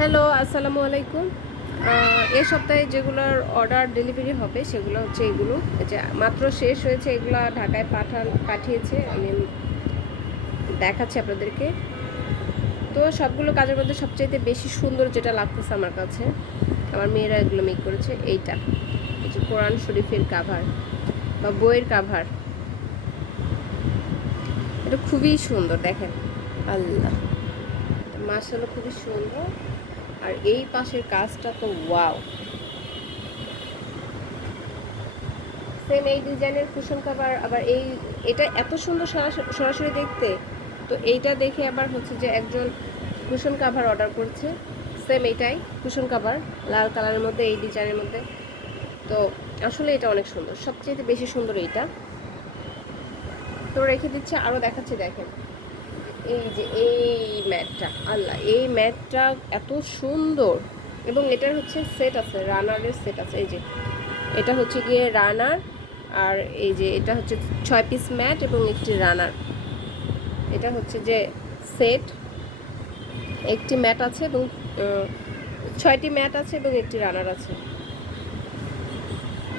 Hello, আসসালামু আলাইকুম। এ সপ্তাহে যেগুলোর অর্ডার ডেলিভারি হবে সেগুলো হচ্ছে এগুলো। এই যে মাত্র শেষ হয়েছে, এগুলো ঢাকায় পাঠিয়েছে। আমি দেখাচ্ছি আপনাদেরকে। তো সবগুলো কাজের মধ্যে সবচাইতে বেশি সুন্দর যেটা লাগতেছে আমার কাছে, আমার মেয়েরা এগুলো মেক করেছে, এইটা। এই যে কোরআন শরীফের কাভার বা বইয়ের কাভার। এটা খুবই সুন্দর, দেখেন। আল্লাহ, মাশাআল্লাহ, খুবই সুন্দর। আর এই পাশের কাজটা তো ওয়াও! সেম এই ডিজাইনের কুশন কভার, আবার এটা এত সুন্দর সরাসরি দেখতে। তো এইটা দেখে আবার হচ্ছে যে একজন কুশন কভার অর্ডার করছে, সেম এইটাই কুশন কভার, লাল কালারের মধ্যে, এই ডিজাইনের মধ্যে। তো আসলে এটা অনেক সুন্দর, সবচেয়ে বেশি সুন্দর এইটা। তো রেখে দিচ্ছে, আরও দেখাচ্ছে, দেখেন। এই যে এই ম্যাটটা, আল্লাহ, এই ম্যাটটা এত সুন্দর। এবং এটার হচ্ছে সেট আছে, রানারের সেট আছে। এই যে এটা হচ্ছে গিয়ে রানার, আর এই যে এটা হচ্ছে 6 পিস ম্যাট এবং একটি রানার। এটা হচ্ছে যে সেট, একটি ম্যাট আছে এবং 6টি ম্যাট আছে এবং একটি রানার আছে,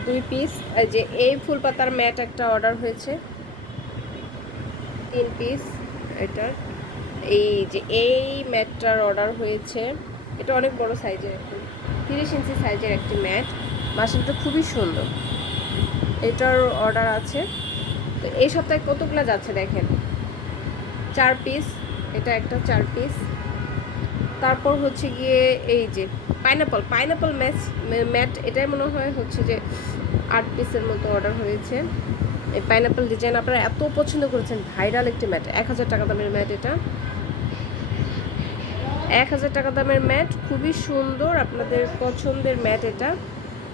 2 পিস। এই যে এই ফুল পাতার ম্যাট একটা অর্ডার হয়েছে, 3 পিস। এটার এই যে এই ম্যাটটার অর্ডার হয়েছে, এটা অনেক বড় সাইজের, 30 ইঞ্চি সাইজের একটি ম্যাট। বাসাটা খুবই সুন্দর, এটার অর্ডার আছে। তো এই সপ্তাহে কতগুলো যাচ্ছে দেখেন, 4 পিস, এটা একটা 4 পিস। তারপর হচ্ছে গিয়ে এই যে পাইনাপল ম্যাট, এটাই মনে হয় হচ্ছে যে 8 পিসের মতো অর্ডার হয়েছে। এই পাইনাপল ডিজাইন আপনারা এত পছন্দ করেছেন, ভাইরাল একটি ম্যাট, 1000 টাকা দামের ম্যাট। এটা 1000 টাকা দামের ম্যাট, খুবই সুন্দর, আপনাদের পছন্দের ম্যাট এটা।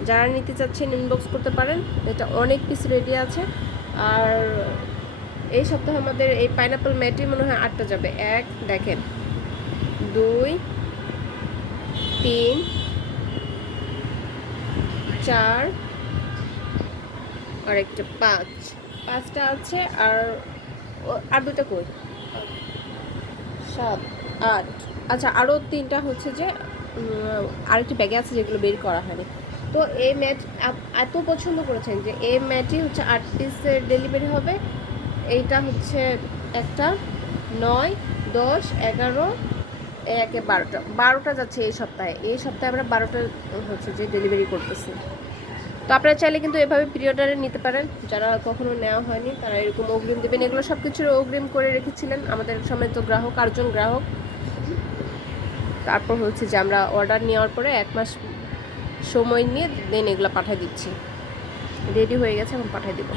যারা নিতে চাচ্ছেন ইনবক্স করতে পারেন, এটা অনেক পিস রেডি আছে। আর এই সপ্তাহে আমাদের এই পাইনাপল ম্যাটই মনে হয় 8টা যাবে। এক, দেখেন, 2, 3, 4, আর একটা 5টা আছে। আর দুটা কই, 7, 8। আচ্ছা, আরও 3টা হচ্ছে যে আরেকটি ব্যাগে আছে, যেগুলো বের করা হয়নি। তো এই ম্যাট এত পছন্দ করেছেন যে এই ম্যাটই হচ্ছে 8 পিসের ডেলিভারি হবে। এইটা হচ্ছে একটা 9, 10, 11, একে 12টা যাচ্ছে এই সপ্তাহে আমরা 12টা হচ্ছে যে ডেলিভারি করতেছি। তো আপনারা চাইলে কিন্তু এভাবে প্রি অর্ডারে নিতে পারেন, যারা কখনো নেওয়া হয়নি তারা এরকম অগ্রিম দেবেন। এগুলো সব কিছুর অগ্রিম করে রেখেছিলেন আমাদের সময় তো গ্রাহক, 8জন গ্রাহক। তারপর হচ্ছে যে আমরা অর্ডার নেওয়ার পরে 1 মাস সময় নিয়ে দেন এগুলো পাঠিয়ে দিচ্ছি, রেডি হয়ে গেছে, এখন পাঠিয়ে দেবো।